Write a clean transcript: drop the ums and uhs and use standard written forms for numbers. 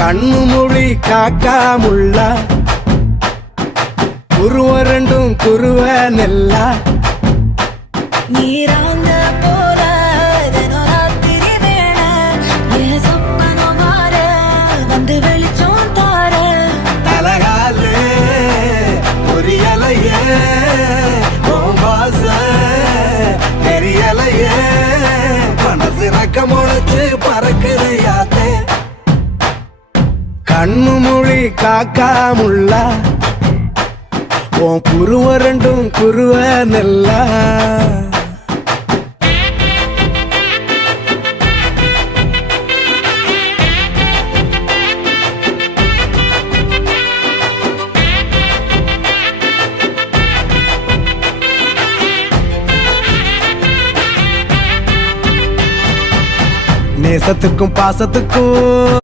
கண்ணு மொழி காக்காமுள்ள குருவ ரெண்டும் குருவ நெல்லா நீராங்க போல தினராத்திரி வேண என் சொப்பனம் மாற வந்து வெளிச்சம் தார தலகாலே பொரியலையே ஓம்பாச தெரியலையே மனசு ரக்க முளைச்சு பறக்குறையாத்தே கண்ணு மொழி காக்காமுள்ள உன் குருவ ரெண்டும் குருவ நெல்லா நேசத்துக்கும் பாசத்துக்கும்